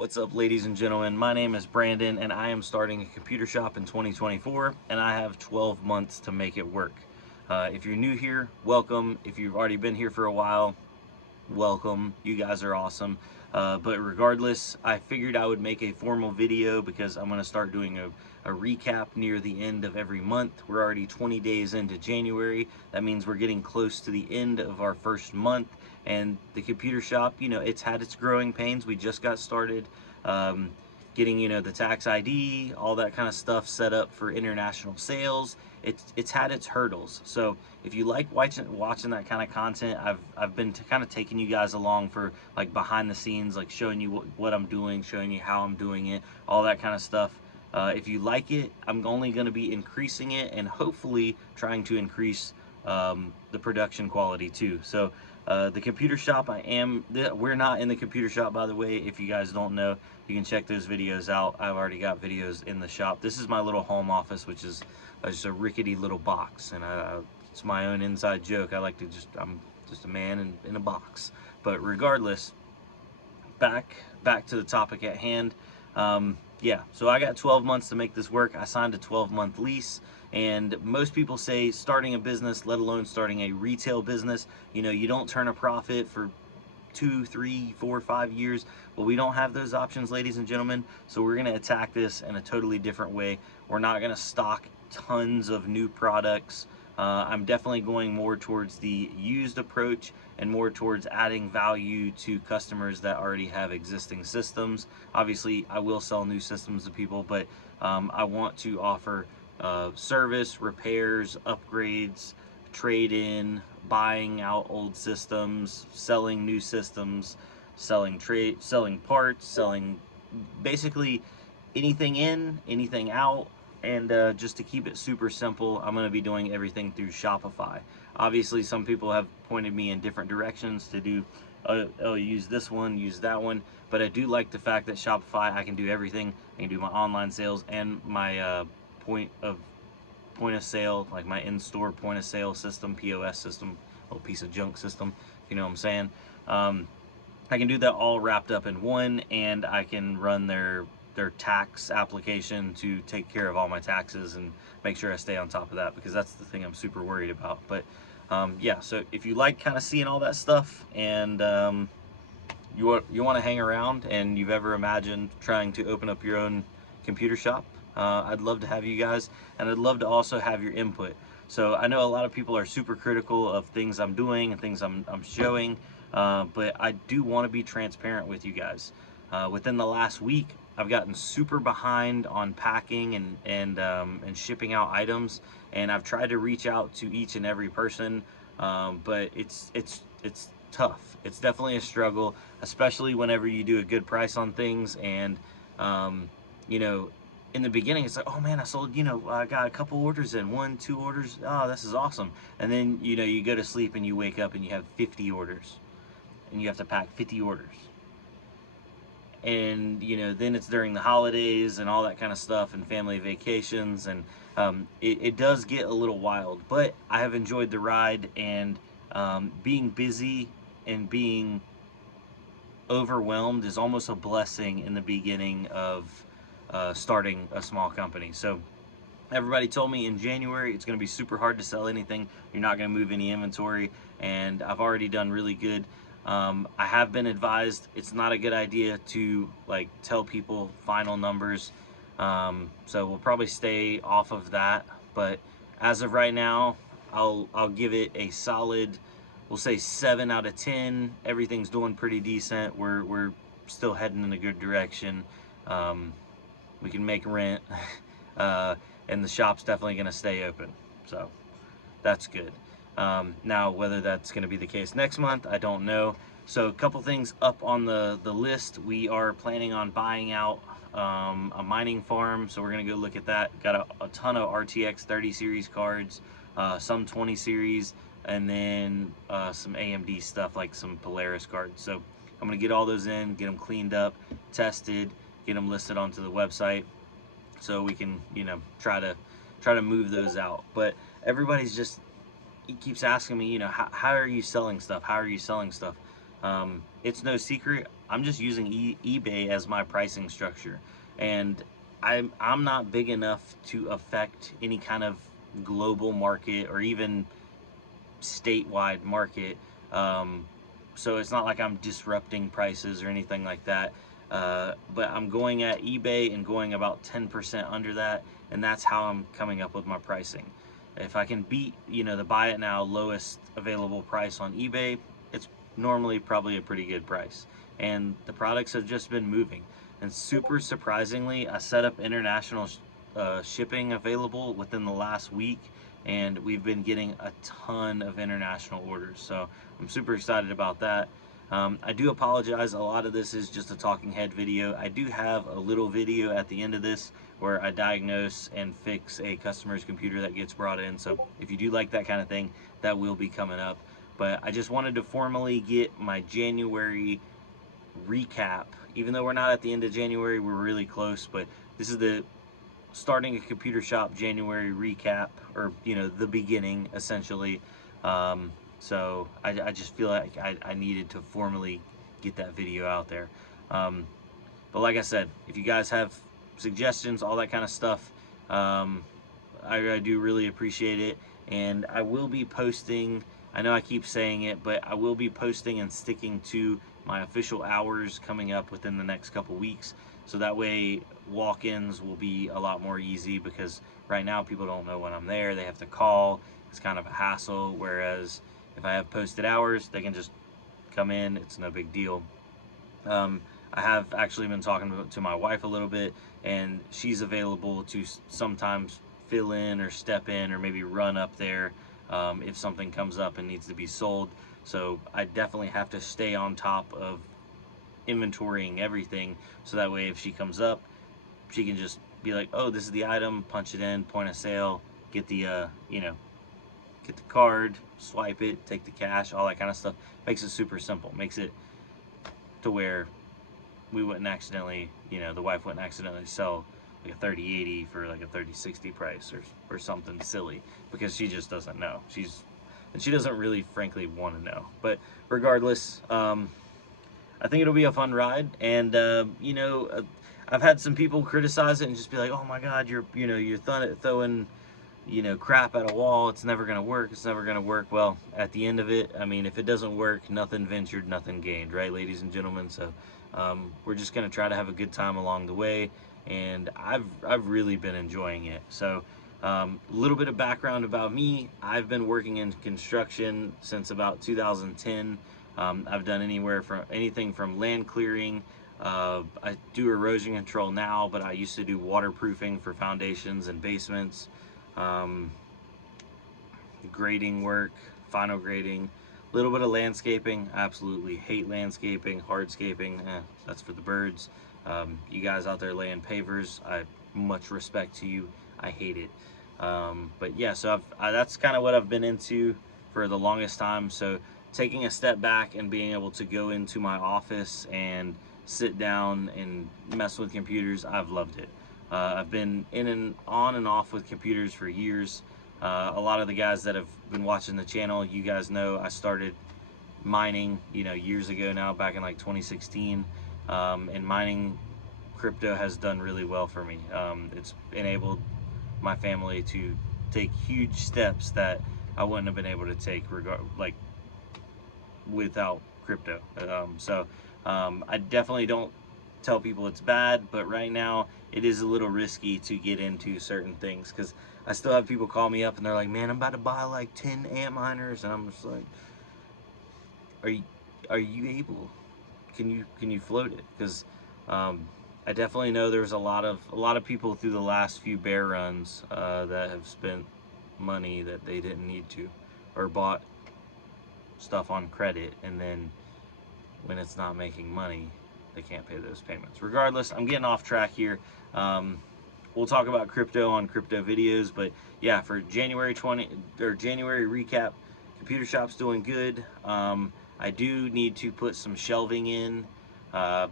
What's up, ladies and gentlemen? My name is Brandon, and I am starting a computer shop in 2024, and I have 12 months to make it work. If you're new here, welcome. If you've already been here for a while, welcome. You guys are awesome. But regardless, I figured I would make a formal video because I'm going to start doing a recap near the end of every month. We're already 20 days into January. That means we're getting close to the end of our first month. And the computer shop, it's had its growing pains. We just got started. Getting the tax ID, all that kind of stuff set up for international sales. It's had its hurdles. So if you like watching that kind of content, I've been kind of taking you guys along for like behind the scenes, like showing you what I'm doing, showing you how I'm doing it, all that kind of stuff. If you like it, I'm only going to be increasing it and hopefully trying to increase the production quality too. So the computer shop, we're not in the computer shop, by the way. If you guys don't know, you can check those videos out. I've already got videos in the shop. This is my little home office, which is just a rickety little box, and it's my own inside joke. I'm just a man in a box. But regardless, back to the topic at hand. Yeah, so I got 12 months to make this work. I signed a 12-month lease, and most people say starting a business, let alone starting a retail business, you don't turn a profit for 2, 3, 4, 5 years. But we don't have those options, ladies and gentlemen. So we're gonna attack this in a totally different way. We're not gonna stock tons of new products. I'm definitely going more towards the used approach and more towards adding value to customers that already have existing systems. Obviously, I will sell new systems to people, but I want to offer service, repairs, upgrades, trade-in, buying out old systems, selling new systems, selling parts, selling basically anything in, anything out. And just to keep it super simple, I'm going to be doing everything through Shopify. Obviously, some people have pointed me in different directions to do, oh, use this one, use that one. But I do like the fact that Shopify, I can do everything. I can do my online sales and my point of sale, like my in-store point of sale system, POS system, little piece of junk system, you know what I'm saying. I can do that all wrapped up in one, and I can run their tax application to take care of all my taxes and make sure I stay on top of that, because that's the thing I'm super worried about. But yeah, so if you like kind of seeing all that stuff, and you want to hang around, and you've ever imagined trying to open up your own computer shop, I'd love to have you guys, and I'd love to also have your input. So I know a lot of people are super critical of things I'm doing and things I'm showing, but I do want to be transparent with you guys. Within the last week, I've gotten super behind on packing and shipping out items, and I've tried to reach out to each and every person, but it's tough. It's definitely a struggle, especially whenever you do a good price on things. And you know, in the beginning, it's like, oh man, I sold, I got a couple orders in, 1, 2 orders. Oh, this is awesome. And then you go to sleep and you wake up and you have 50 orders, and you have to pack 50 orders. And then it's during the holidays and all that kind of stuff, and family vacations, and it does get a little wild. But I have enjoyed the ride, and being busy and being overwhelmed is almost a blessing in the beginning of starting a small company. So everybody told me in January it's going to be super hard to sell anything. You're not going to move any inventory, and I've already done really good. I have been advised it's not a good idea to tell people final numbers, so we'll probably stay off of that. But as of right now, I'll give it a solid, we'll say 7 out of 10. Everything's doing pretty decent. We're still heading in a good direction. We can make rent, and the shop's definitely going to stay open, so that's good. Now, whether that's going to be the case next month, I don't know. So a couple things up on the list. We are planning on buying out a mining farm, so we're going to go look at that. Got a ton of RTX 30 series cards, some 20 series, and then some AMD stuff, like some Polaris cards. So I'm going to get all those in, get them cleaned up, tested, get them listed onto the website, so we can try to move those out. But everybody's just, he keeps asking me, how are you selling stuff? How are you selling stuff? It's no secret. I'm just using eBay as my pricing structure, and I'm not big enough to affect any kind of global market or even statewide market. Um, so it's not like I'm disrupting prices or anything like that. But I'm going at eBay and going about 10% under that, and that's how I'm coming up with my pricing. If I can beat, the buy it now lowest available price on eBay, it's normally probably a pretty good price. And the products have just been moving. And super surprisingly, I set up international shipping available within the last week, and we've been getting a ton of international orders. So I'm super excited about that. I do apologize, a lot of this is just a talking head video. I do have a little video at the end of this where I diagnose and fix a customer's computer that gets brought in. So if you do like that kind of thing, that will be coming up. But I just wanted to formally get my January recap. Even though we're not at the end of January, we're really close, but this is the starting a computer shop January recap, or the beginning essentially. So I just feel like I needed to formally get that video out there. But like I said, if you guys have suggestions, all that kind of stuff, I do really appreciate it. And I will be posting, I know I keep saying it, but I will be posting and sticking to my official hours coming up within the next couple weeks. So that way walk-ins will be a lot more easy, because right now people don't know when I'm there. They have to call. It's kind of a hassle. Whereas if I have posted hours, they can just come in. It's no big deal. I have actually been talking to my wife a little bit, and she's available to sometimes fill in or step in or maybe run up there if something comes up and needs to be sold. So I definitely have to stay on top of inventorying everything, so that way if she comes up, she can just be like, oh, this is the item, punch it in, point of sale, get the get the card, swipe it, take the cash, all that kind of stuff. Makes it super simple. Makes it to where we wouldn't accidentally, the wife wouldn't accidentally sell like a 3080 for like a 3060 price or something silly, because she just doesn't know. And she doesn't really frankly want to know. But regardless, I think it'll be a fun ride. And I've had some people criticize it and just be like, oh my god, you're throwing crap at a wall. It's never gonna work. It's never gonna work. Well, at the end of it, I mean, if it doesn't work, nothing ventured, nothing gained, right, ladies and gentlemen? So we're just gonna try to have a good time along the way, and I've really been enjoying it. So a little bit of background about me: I've been working in construction since about 2010. I've done anything from land clearing. I do erosion control now, but I used to do waterproofing for foundations and basements. Grading work, final grading, a little bit of landscaping. Absolutely hate landscaping. Hardscaping, that's for the birds. You guys out there laying pavers, I much respect to you. I hate it. But yeah, so that's kind of what I've been into for the longest time. So taking a step back and being able to go into my office and sit down and mess with computers, I've loved it. I've been on and off with computers for years. A lot of the guys that have been watching the channel, you guys know I started mining, years ago now, back in like 2016. And mining crypto has done really well for me. It's enabled my family to take huge steps that I wouldn't have been able to take without crypto. I definitely don't tell people it's bad, but right now it is a little risky to get into certain things, because I still have people call me up and they're like, man, I'm about to buy like 10 ant miners, and I'm just like, are you able, can you float it? Because I definitely know there's a lot of people through the last few bear runs that have spent money that they didn't need to, or bought stuff on credit, and then when it's not making money, they can't pay those payments. Regardless, I'm getting off track here. We'll talk about crypto on crypto videos, but yeah, for January recap, computer shop's doing good. I do need to put some shelving in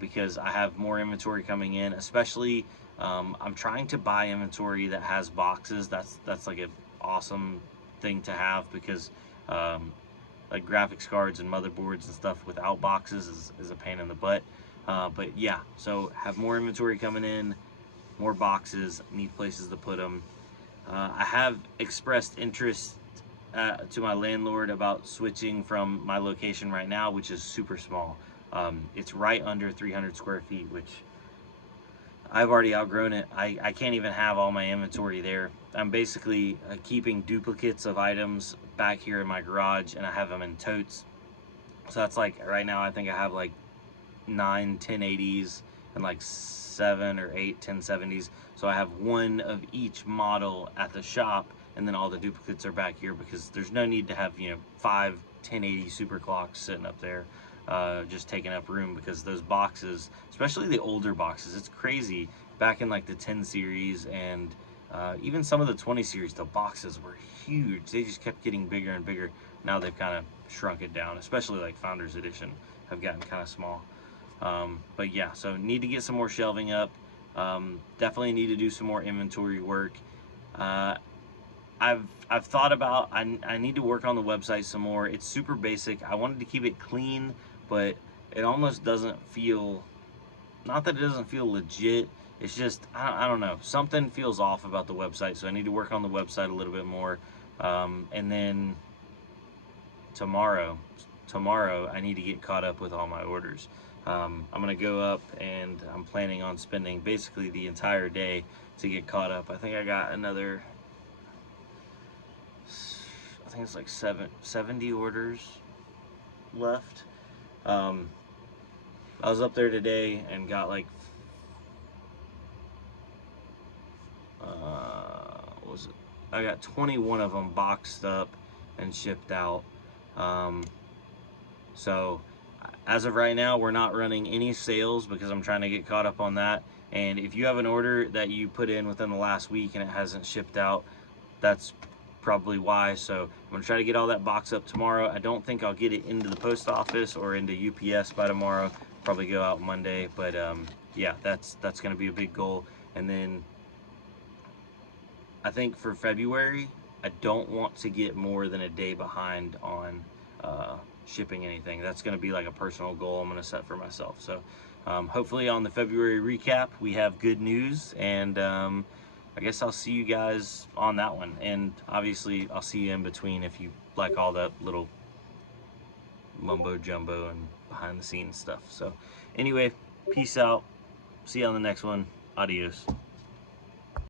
because I have more inventory coming in. Especially, I'm trying to buy inventory that has boxes. That's like an awesome thing to have, because like graphics cards and motherboards and stuff without boxes is a pain in the butt. But yeah, so have more inventory coming in, more boxes, need places to put them. I have expressed interest to my landlord about switching from my location right now, which is super small. It's right under 300 square feet, which I've already outgrown it. I can't even have all my inventory there. I'm basically keeping duplicates of items back here in my garage, and I have them in totes. So that's like, right now I think I have like 9 1080s and like 7 or 8 1070s. So I have one of each model at the shop, and then all the duplicates are back here because there's no need to have, you know, 5 1080 super clocks sitting up there just taking up room, because those boxes, especially the older boxes, it's crazy. Back in like the 10 series and even some of the 20 series, the boxes were huge. They just kept getting bigger and bigger. Now they've kind of shrunk it down, especially like Founders Edition have gotten kind of small. But yeah, so need to get some more shelving up. Definitely need to do some more inventory work. I've thought about, I need to work on the website some more. It's super basic. I wanted to keep it clean, but it almost doesn't feel, not that it doesn't feel legit, it's just, I don't know, something feels off about the website, so I need to work on the website a little bit more. And then tomorrow I need to get caught up with all my orders. I'm gonna go up, and I'm planning on spending basically the entire day to get caught up. I think I got another, I think it's like 70 orders left. I was up there today and got like, what was it? I got 21 of them boxed up and shipped out. So as of right now, we're not running any sales because I'm trying to get caught up on that. And if you have an order that you put in within the last week and it hasn't shipped out, that's probably why. So I'm gonna try to get all that box up tomorrow. I don't think I'll get it into the post office or into UPS by tomorrow. Probably go out Monday, but yeah, that's gonna be a big goal. And then I think for February, I don't want to get more than a day behind on shipping anything. That's going to be like a personal goal I'm going to set for myself. So hopefully on the February recap, we have good news, and I guess I'll see you guys on that one. And obviously, I'll see you in between if you like all that little mumbo jumbo and behind the scenes stuff. So anyway, peace out. See you on the next one. Adios.